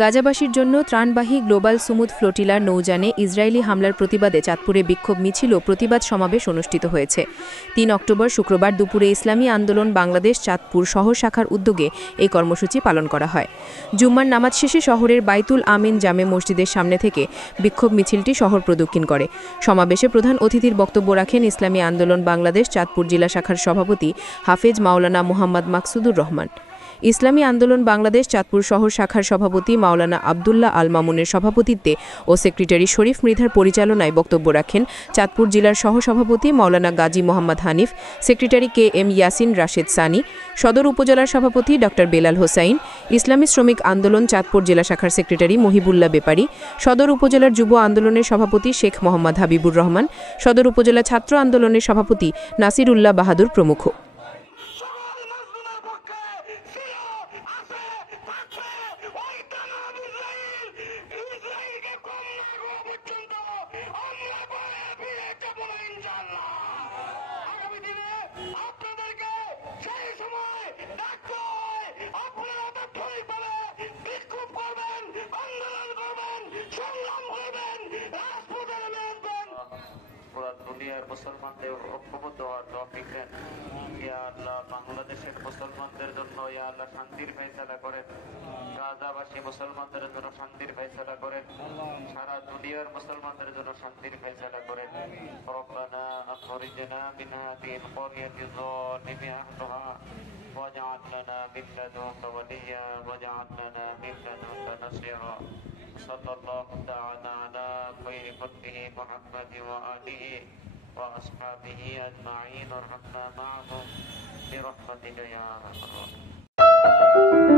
গাজাবাসীর জন্য ত্রাণবাহী global Sumud ফ্লোটিলার নৌযানে Israeli হামলার প্রতিবাদে চাঁদপুরে বিক্ষোভ মিছিল ও প্রতিবাদ সমাবেশ অনুষ্ঠিত হয়েছে। ৩ অক্টোবর শুক্রবার দুপুরে ইসলামী আন্দোলন বাংলাদেশ চাঁদপুর শহর শাখার উদ্যোগে এই কর্মসূচি পালন করা হয়। জুম্মার নামাজ শেষে শহরের বাইতুল আমিন জামে মসজিদের সামনে থেকে বিক্ষোভ মিছিলটি শহর প্রদক্ষিণ করে। সমাবেশে প্রধান অতিথির বক্তব্য রাখেন ইসলামী আন্দোলন বাংলাদেশ চাঁদপুর জেলা শাখার সভাপতি হাফেজ মাওলানা মোহাম্মদ মাকসুদুর রহমান। ইসলামী আন্দোলন বাংলাদেশ চাঁদপুর শহর শাখার সভাপতি মাওলানা আবদুল্লাহ আল মামুনের সভাপতিত্বে ও সেক্রেটারি শরীফ মৃধার পরিচালনায় বক্তব্য রাখেন চাঁদপুর জেলার সহসভাপতি মাওলানা গাজী মোহাম্মদ হানিফ, সেক্রেটারি KM ইয়াসিন রাশেদ সানি, সদর উপজেলার সভাপতি ড বেলাল হোসাইন, ইসলামী শ্রমিক আন্দোলন চাঁদপুর জেলা শাখার সেক্রেটারি মহিবুল্লাহ বেপারী, সদর উপজেলার যুব আন্দোলনের সভাপতি শেখ মোহাম্মদ হাবিবুর রহমান, সদর উপজেলা ছাত্র আন্দোলনের সভাপতি নাসির উল্লাহ বাহাদুর প্রমুখ। দুনিয়ার মুসলমানদের ঐক্যবদ্ধ হওয়ার তৌফিক দেন। ইয়া আল্লাহ, বাংলাদেশের মুসলমানদের জন্য ইয়া আল্লাহ শান্তির ফয়সালা করেন। গাজাবাসী মুসলমানদের জন্য শান্তির ফয়সালা করেন। সারা দুনিয়ার মুসলমানদের জন্য শান্তির ফয়সালা করেন। রব্বানা আখরিজনা মিন হাযিহিল ক্বরিয়াতি যালিমি আহলিহা ওয়াজআল লানা মিন লাদুনকা ওয়ালিয়্যা ওয়াজআল লানা মিন লাদুনকা নাসীরা। সাল্লাল্লাহু তাআলা আলা খায়রি খালকিহি মুহাম্মাদিন ওয়া আলিহি وأصحابه أجمعين وارحمنا معهم برحمتك يا أرحم الراحمين.